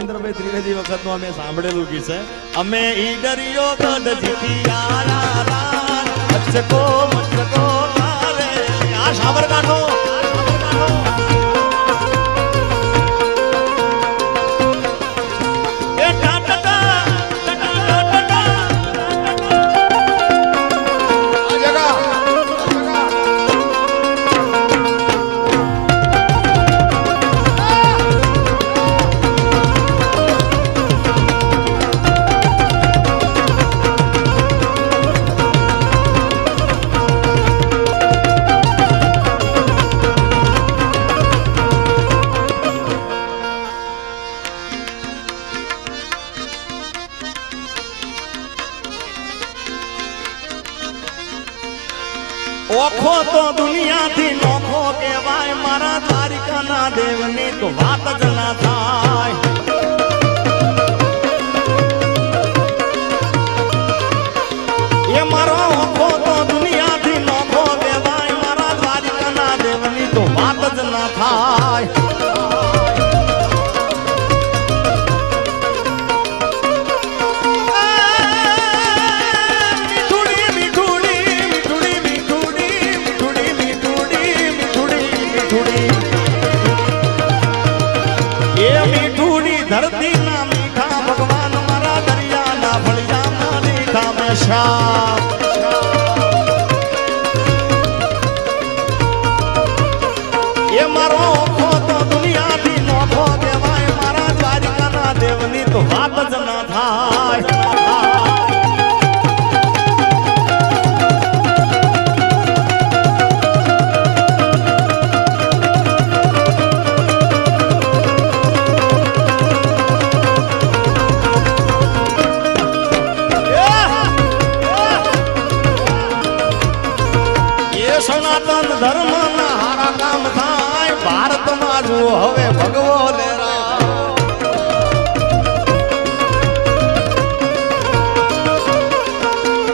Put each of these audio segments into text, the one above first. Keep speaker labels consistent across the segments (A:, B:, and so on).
A: ભૂપેન્દ્રભાઈ ત્રિવેદી વખતનું અમે સાંભળેલું ગીત છે. અમે ઈ ડરિયો સાબરકાંઠો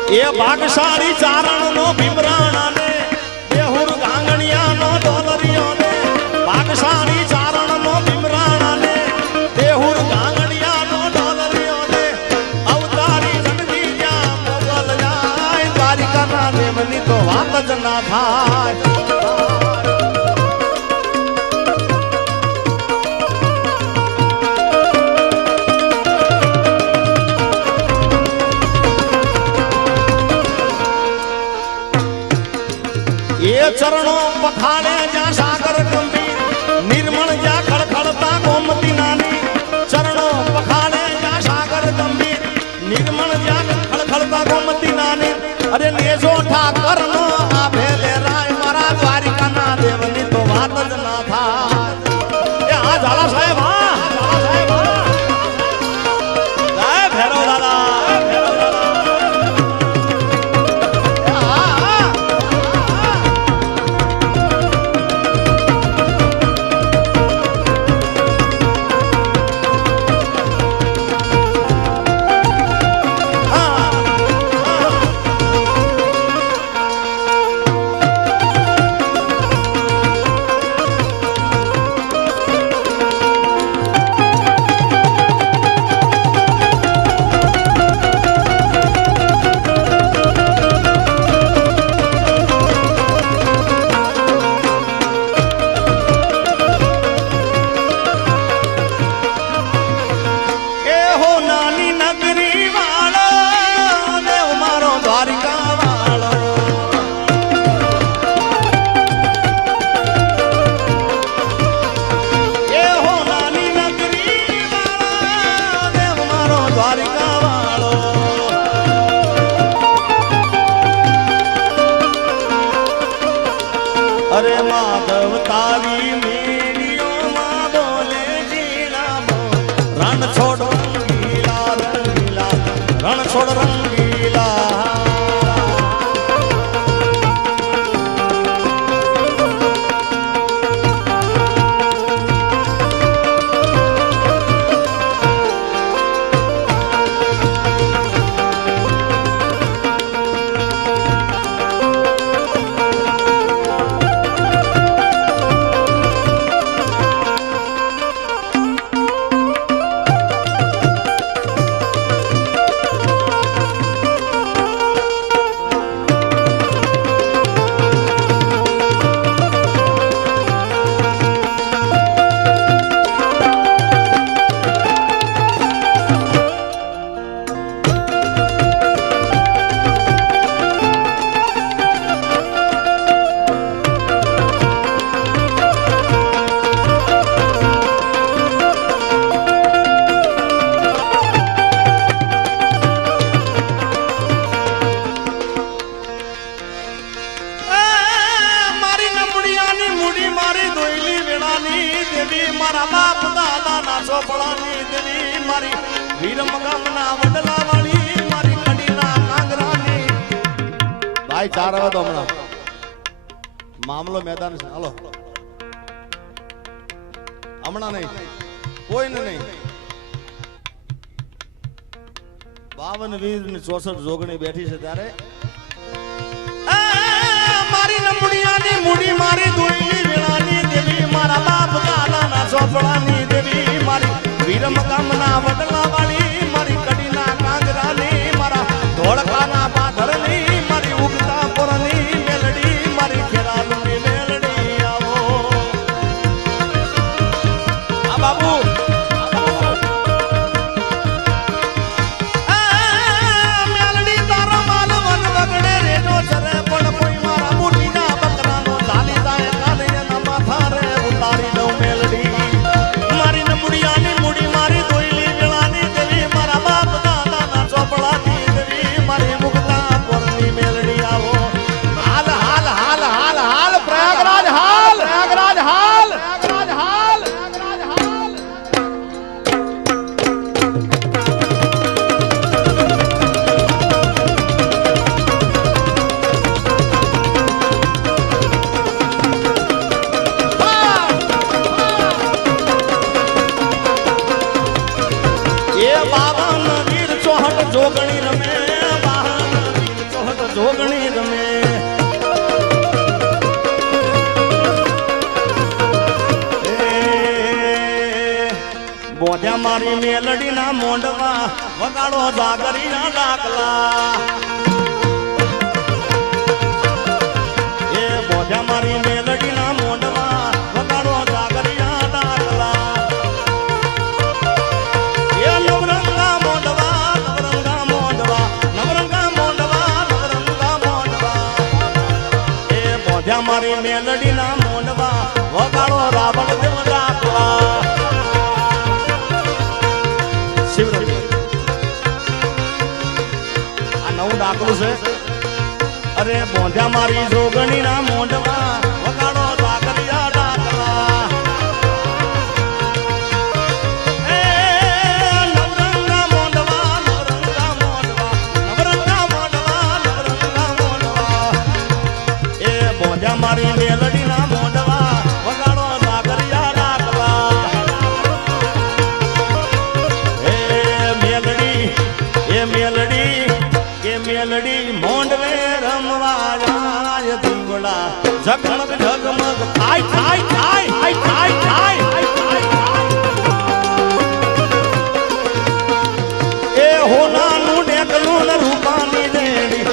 A: એ ભાગશાળી ચારણ નો ને ભાગશાળી ચારણ નો ભીમરાણ અને બેહુર ગાંગણિયા ને અવતારી જગતી જ્યાં મોગલ જાય, દ્વારિકાના દેવની તો વાત જ ના થાય. ચરણો પખાણે મારા બાપ દાદાના ચોપડાની દેવી મારી વીરમગામના વડલા વાળી મારી કડીના કાંગરાની. ભાઈ, ચાર આવે હમણાં. મામલો મેદાન છે. હાલો. હમણાં નહીં. કોઈને નહીં. બાવન વીર ને ચોસઠ જોગણી બેઠી છે ત્યારે. મારી નમડિયાની મૂડી મારી દોયલી વેળાની દેવી મારા ચોપડાની દેવી મારી. વીરમ ગામના વડલા બોધ્યા મારી મેલડીના મોંડવા વગાડો જાગરીના ડાકલા. એ બોધ્યા મારી મેલડીના મોંડવા વગાડો જાગરીના ડાકલા. એ મારી મેલડીના ડાકલું છે. અરે બોંધ્યા મારી જોગણી ના વગાડો ઝગમગ ઝગમગ થાય થાય થાય થાય થાય થાય એ હોનાનું ડેકલું ને રૂપાની રેડી.